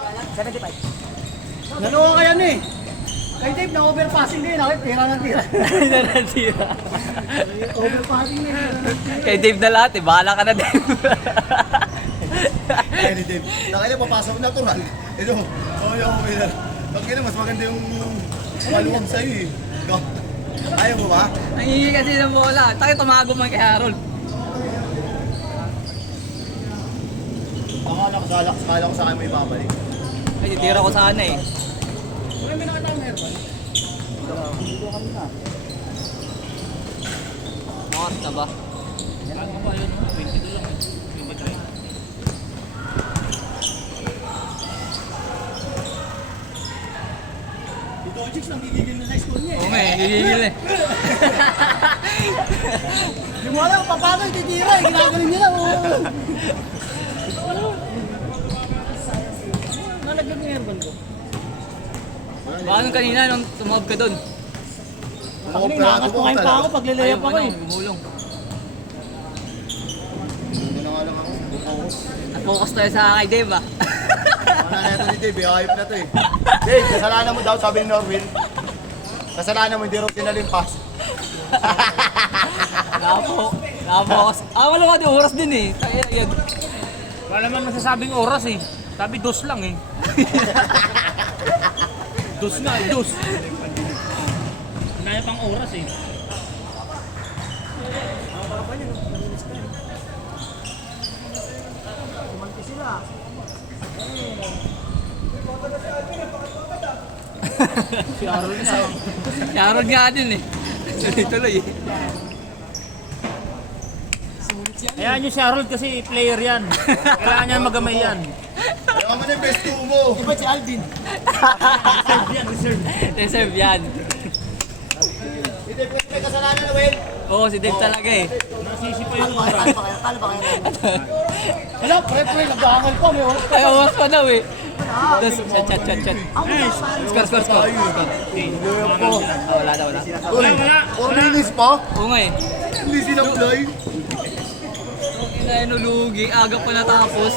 75. Nanuha kaya ni. Kay Dave, na-overpassing din. Ako, tira ng tira. Natira. Overpassing din. Kay Dave na lahat eh. Bahala ka na, Dave. Kaya ni Dave. Nakaya papasok natural. Ito, okay na. Pagkina, mas maganda yung maluwag sa'yo eh. Ayaw mo ba? Nangingi kasi ng bola. Tayo tumago man kay Harold. Akala ko sa akin may babalik. Ay, titira ko sana eh. Wala may nakita ang herbal. Makas na ba? Ito, chicks, nang gigigil na sa school niya Oo eh. nga eh, gigigil eh. Hindi mo alam, paano yung titira eh. Ginagaling nila. Nalagyan yung herbal ko. Baka nung kanina nung tumawag ka doon. Ako na, inaangat ko kayo pa ako pag lilayap ako eh. Gumulong. Hindi na nga lang ako. Focus. Nag-focus tayo sa kay Dave ah. Wala na ito ni Dave, ayop na to eh. Dave, kasalanan mo daw, sabi ni Norvin. Kasalanan mo, hindi rin sinalimpas. Nakapokus. Wala ka di oras din eh. Kaya yan. Wala naman masasabing oras eh. Sabi dos lang eh. Dos nga, dos. Hinaya pang oras eh. Si Harold nga. Si Harold nga din eh. Tuloy-tuloy eh. Ayan yung si Harold kasi player yan. Kailangan niya magamay yan. Ayaw mo na yung best two mo. Iba si Alvin. Reserve yan, reserve. Reserve yan. Si Dave kasi may kasalanan na, Will. Oo, si Dave talaga eh. Nasisi pa yung oras. Talo ba kayo? Wala, pre, nag-aangal pa. May oras pa. Ay, oras pa daw eh. Tapos, chat. Score. Wala na. Uy, 4 minutes pa? Oo nga eh. Hindi sinablay. Inulugi, aga pa natapos.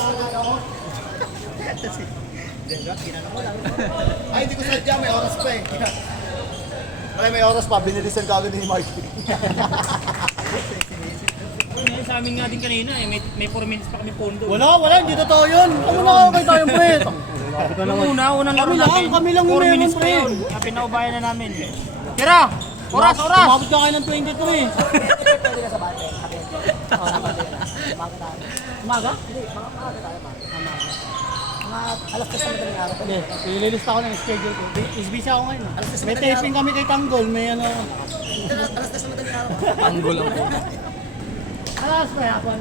Ay, hindi ko sadya, may oras pa eh. Ay, may oras pa, binilisan ka agad ni Marky. Ngayon sa amin nga din kanina eh. May 4 minutes pa kami pondo. Wala, hindi totoo yun. Ano na okay tayong pre? Unang laro Kami lang 4 yung minutes meron, pa pre. yun. Kaya pinaubayan na namin. Tira! Oras! Umabot ka kayo ng 23. Umaga? Alas 3 sa madaling araw. Hindi, ililista ko ng schedule ko. Busy ako ngayon. May taping kami kay Tanggol, may ano. Alas 3 sa madaling araw. Anggol ang po. Alas pa yapon.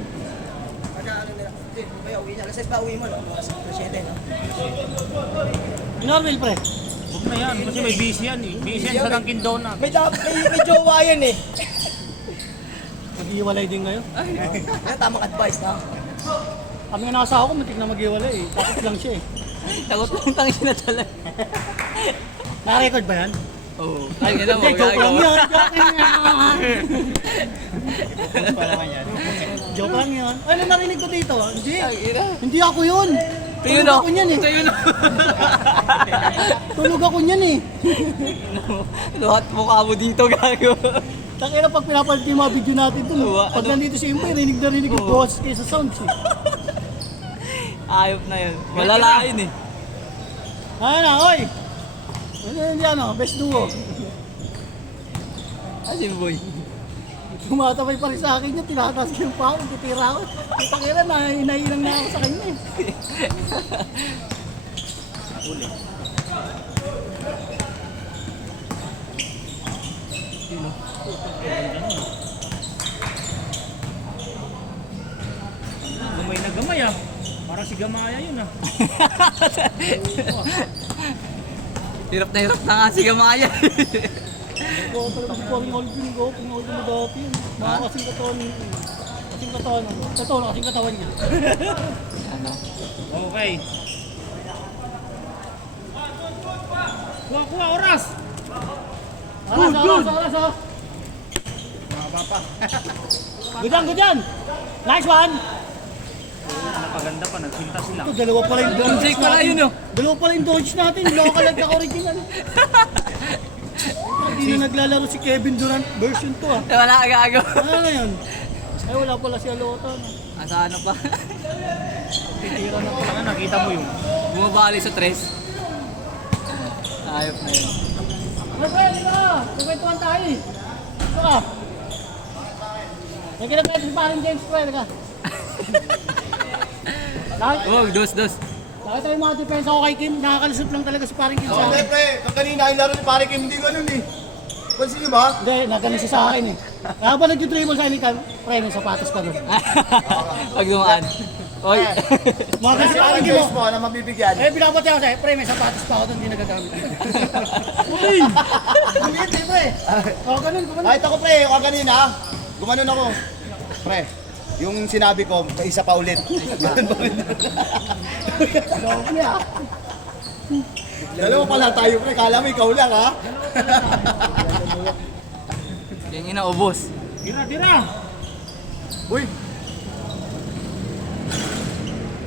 Pagka ano nila, kaya uwi niya. Alas 6 pa uwi mo, no? Alas 7, no? Inorville pre. Huwag na yan kasi may busy yan eh. Busy yan sa Dunkin Donut. May jowa yan eh. Mag-iwalay din ngayon. Yan, tamang advice, no? Kami nga nakasawa ko, matik na mag-iwalay eh. Takot lang siya eh. Takot lang tangin na talaga. Naka-record ba yan? Oo. Ay, gano'n mo. Hindi, joke lang gagawa. yan. Joke lang yan. Ano narinig ko dito? Hindi. Ay, ina. Hindi ako yun. Ito yun Tulog o. ako niyan eh. Ito yun o. Tulog ako niyan eh. Luhat mukha mo dito, gago. Takira pag pinapalit yung mga video natin dun. Oo, Pag ano? nandito si Impe, rinig na rinig yung Oo. boses kayo sa sounds eh. Ayop na yun. Malalain eh. Ano na, oy! Hindi ano, best duo. Ay, si Boy. Tumatabay pa rin sa akin yun, tinataas ko yung pao, titira ako. Takira na, hinahinang na ako sa kanya eh. Gamay na gamay ah. Parang si Gamaya yun ah. Hirap na nga si Gamaya. Ito talaga si Paring Olvin ko, kung Olvin mo dati yun. Mga kasing katawan, kasing katawan niya. Ano? Okay. Kuha, oras! Alas, oh. Good yan. Nice one. Maganda pa, nagpintas lang. Ito, dalawa pala yung dodge Jake pala natin. yun, oh. Dalawa pala yung dodge natin. Local at original. Hindi na naglalaro si Kevin Durant version 2 ah. Wala ka gago. Ano na yun? Ay, wala pala si Alota. No? Asa ano pa? Titira na pala. Saka nakita mo yung Bumabali sa tres. Ayop na yun. Ano ba yun? Nagkwentuhan tayo eh. Ito ka. Nagkinakwento si paring James Square ka. Oh, dos. Nakita yung mga depensa ko kay Kim. Nakakalusot lang talaga si paring Kim sa Oo, akin. pre. Kanina yung laro ni pare Kim, hindi ganun eh. Pansin niyo ba? Hindi, nagaling siya sa akin eh. Kaya ba nag-dribble sa akin, pre, may sapatos pa doon. Pag dumaan. Oy. Mga kasi Kasi paring parang Kim James mo. mo na mabibigyan. Eh, binabati ako sa'yo, pre, may sapatos pa ako doon, hindi nagagamit. Uy! Kumiti, pre. O, ganun. Kahit ako pre, ako kanina, gumanon ako. Pre, yung sinabi ko, isa pa ulit. Ganun pa rin. Doble ah. Dalawa pala tayo pre, kala mo ikaw lang ha? Yung inaubos. Tira! Uy,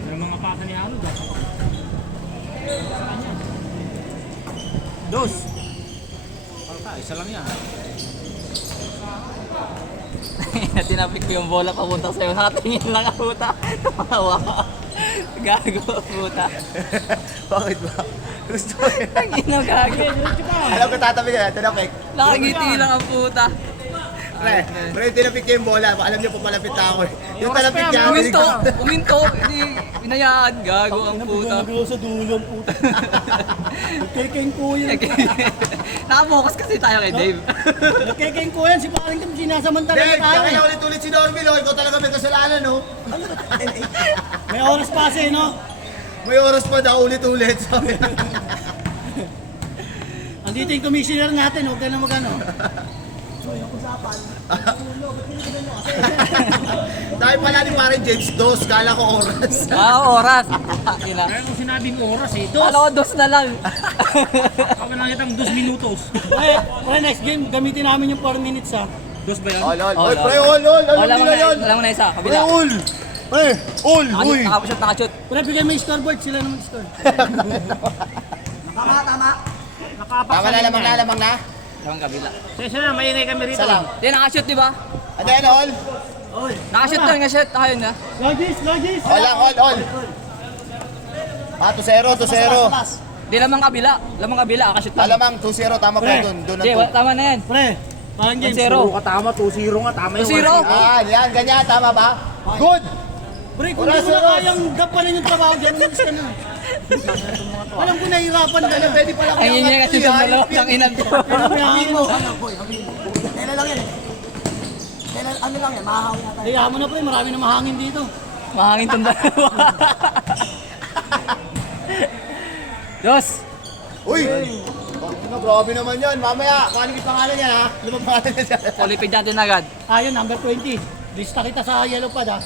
yung mga pasa ni Arnold. Dos. Palka, isa lang yan. Tinapik ko yung bola papunta sa'yo. Nakatingin lang ang puta. Tumawa. Gago ang puta. bakit ba? Gusto ko yun. Ang ina gago. Alam ko tatabi ka na, tinapik. Nakangiti lang ang puta. Pre, tinapik ko yung bola, alam niyo po palapit na ako eh. Yung talapik niya, Uminto. Hindi, pinayaan. Gago ang puta. Nagagawa sa dulong puta. Nagkekeng ko yan. Nakapokus kasi tayo kay Dave. Nagkekeng ko yan. Si parang kami sinasamantala Dave, na tayo kaya eh. ulit-ulit si Normil, oh. Ikaw talaga may kasalanan, no? May oras pa kasi, no? May oras pa daw, ulit-ulit. Sabi. Andito yung commissioner natin, huwag ka na mag-ano. Dahil pala ni parang James Dos, kala ko oras. Oras. Ina. Kaya kung sinabing oras eh, dos. Kala ko dos na lang. Ako lang itang 2 minutos. Pre, next game, gamitin namin yung 4 minutes ha. Dos ba yan? Ol. Ol, Oy, pre, ol. ol. Alam Alam mo nila na, yun. alam mo na isa. Pre, Kabila. ol. Pre, ol. Uy. Nakapashot. Pre, bigyan mo yung scoreboard, sila naman score. Tama. Tama na, lamang na. Lamang kabila. Session na, maingay kami rito. Isa lang. Hindi, nakashoot, di ba? Ano yan, ol? Nakashoot to, nakashoot. Ayun na. Logis! Ol lang, ol. 2-0. Di lamang kabila. Lamang kabila, nakashoot lang. Alamang, 2-0. Tama Pre. pa doon. Doon Hindi, na tama na yan. Pre, parang James. 1-0. ka tama, 2-0 nga, tama yung 2-0? Yan, ganyan. Tama ba? Good. Pre, kung Oras, hindi mo na oras. kayang gapalan yung trabaho dyan, umalis ka na. Alam ko nahihirapan ka na. Pwede pala Ang inyo kasi sa malo. Ang inan ko. Pero may hangin mo. Kailan lang yan eh. Kailan, ano lang yan, mahahawi na tayo. Kaya mo na pre, marami na mahangin dito. Mahangin tong dalawa. Dos. Uy. Grabe naman yan. Mamaya, kung ano yung pangalan yan ha? Ano ba pangalan yan dyan? Olipid natin agad. Ayun, number 20. Lista kita sa yellow pad ha.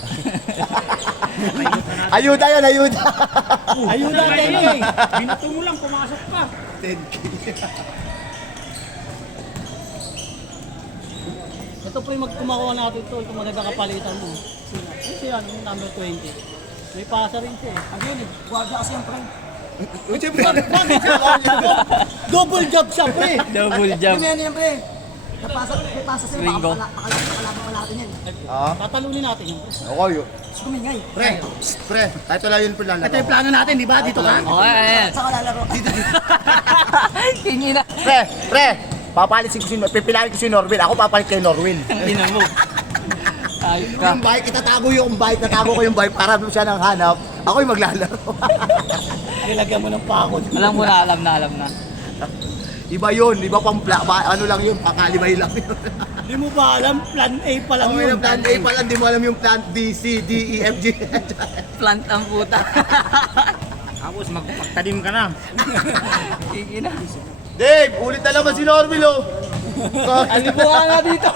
Ayuda yan, ayuda. Ayuda, 10K. Binato mo lang, pumasok pa. 10K. Ito pre, kumakuha natin ito. Kung maganda kapalitan mo. Kasi yan, yung number 20. May pasa rin siya eh. Ano yun eh, guardia kasi yung friend. Uy, siyempre. Double job siya pre. Double jump. Ano yan pre? May pasa sa'yo, Ringo. pakalaban pa natin yan. Ah, Tatalunin natin yun. okay. Tapos kumingay. Pre, ito lang yun po lalaro. Ito yung plano natin, di ba? Dito ka. Okay, ayan. Saka lalaro. Kingi na. Pre, papalisin ko si pipilahin ko si Norville. Ako papalit kay Norville. Ang ina mo. Ayos ka. Yung bike, itatago yung bike, natago ko yung bike para siya nang hanap. Ako yung maglalaro. Nilagyan mo ng pakod. Alam mo na, alam na. Iba yun, iba pang ano lang yun, pakalibay lang yun. Di mo ba alam? Plan A pa lang Ang yun. plan A pa lang, di mo alam yung plan B, C, D, E, F, G. Plant ang puta. Tapos magtanim ka na. Kingi na. Dave, ulit na naman si Norville oh. Alibuha nga dito.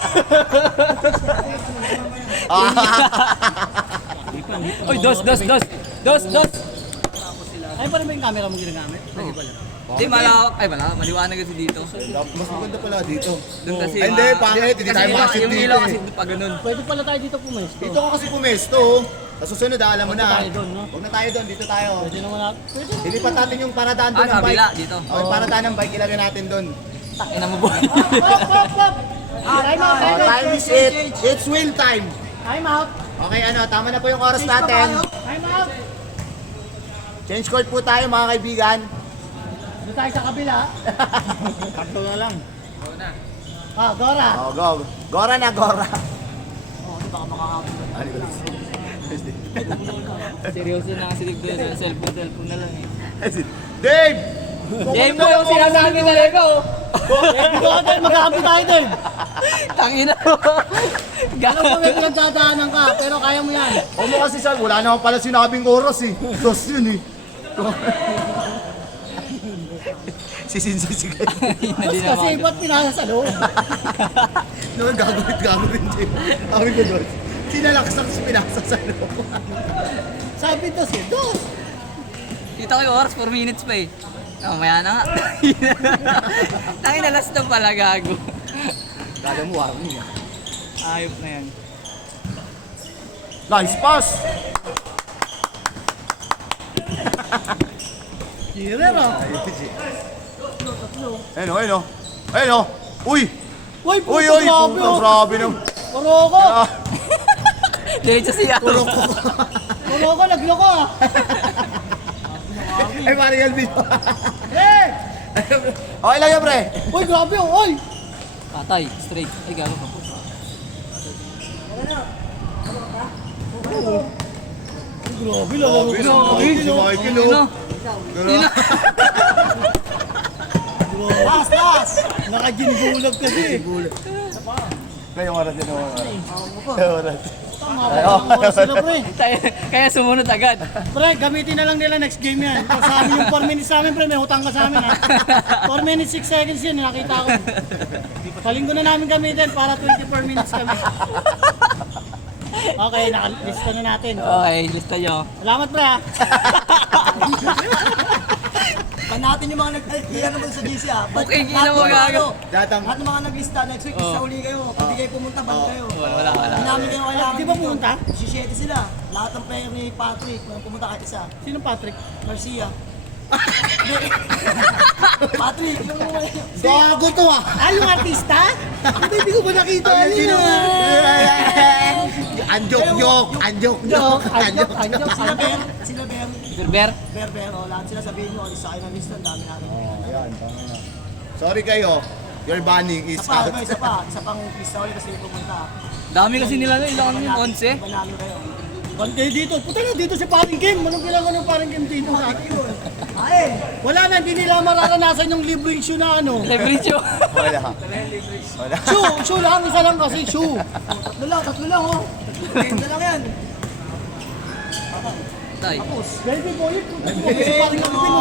Uy, dos. Ay, pa rin ba yung camera mo ginagamit? Lagi pala. Di malawak. Ay, maliwanag kasi dito. Mas maganda pala dito. Doon kasi. Hindi, pangit, hindi kasi tayo makashoot yung dito ilaw eh. kasi pa ganun. Pwede pala tayo dito pumesto. Dito ko kasi pumesto oh. Sa susunod, alam mo Huwag na na. tayo doon, no? Huwag na tayo doon, dito tayo. Pwede naman natin. Pwede naman. Lilipat natin yung paradaan doon ng bike. kabila, dito. Okay, paradaan ng bike, ilagay natin doon. Ina mo boy. Time out, time out. Time is it. It's wheel time. Time out. Okay, tama na po yung oras natin. Time out. Change court po tayo mga kaibigan. Doon tayo sa kabila. Takto na lang. Ah, Gora. Oh, go. Gora na, Gora. Oh, di baka makakapit. Seryoso na kasi doon. Cellphone na lang eh. Dave! Dave mo yung sinasabi na Lego. Hindi ko dahil magkakampi tayo din. Tangina mo. Alam ko may pinagdadaanan ka, pero kaya mo yan. O mo kasi sir, wala naman pala sinabing oras eh. Dos yun eh. Sisinsisigay. Hindi Mas kasi naman. ba't pinasa sa loob? No, gagawin rin Jim. Sabi ko doon, sinalaksak si pinasa sa loob. Sabi to si Dos. Kita ko yung oras, 4 minutes pa eh. Maya na nga. Tangina last na pala gago. Kala mo, warning ah. Ayop na yan. Nice pass! Killer ah. Ayun o, ayun o. Ayun o. Uy! Uy, puto, Uy, uy! grabe Puto, oh. grabe naman. Kuroko. Ah, Diretso siya. Kuroko, nagloko ah. Ay, Mario Alvin. Hey! Okay lang yan, pre. Uy, grabe oh. Uy! Patay, straight. Ay gago pa po. Grabe, lalaro ko sa Si Michael o. Sino? Last, last! Nakagingulag kasi. Kaya yung oras yun o. Kaya oras. Tama, mga sila pre. Kaya sumunod agad. Pre, gamitin na lang nila next game yan. Sa amin yung 4 minutes sa amin, pre, may utang ka sa amin ha. 4 minutes, 6 seconds yun, nakita ko. Sa linggo na namin gamitin para 24 minutes kami. Okay, nakalista na natin. Okay, lista nyo. Salamat pre ha. Panatin yung mga nag-iyan naman sa GC ah. Okay, gila mo gago. Datang. Lahat ng mga naglista next week, isa uli kayo. Pag di kayo pumunta, balik kayo. Wala. Hindi namin kayo kailangan. Di ba pumunta? 17 sila. Lahat ng player ni Patrick, walang pumunta kahit isa. Sino Patrick? Garcia. Patrick, yung Gago to ah. Ah, yung artista? Hindi ko ba nakita yun? Anjok-yok. Anjok-yok. Anjok-yok. sila Ber, Berber. Ber, lahat sila sabihin mo, isa kayo ng lista, ang dami namin. Ayan, tama na. Sorry kayo. Your banning is out. Isa pang lista ulit kasi pumunta. Dami kasi nila no, ilang ano yun, 11. Panalo kayo. Bantay dito. Puta na dito si Paring Kim. Anong kailangan ng Paring Kim dito sa akin? Ay! Wala na, hindi nila mararanasan yung libreng shoe na ano. Leverage yun. Wala. Wala. Shoe lang, isa lang kasi shoe. Tatlo lang oh. Tatlo lang yan. Tay. Tapos. Baby boy, puta ko si Paring Kim.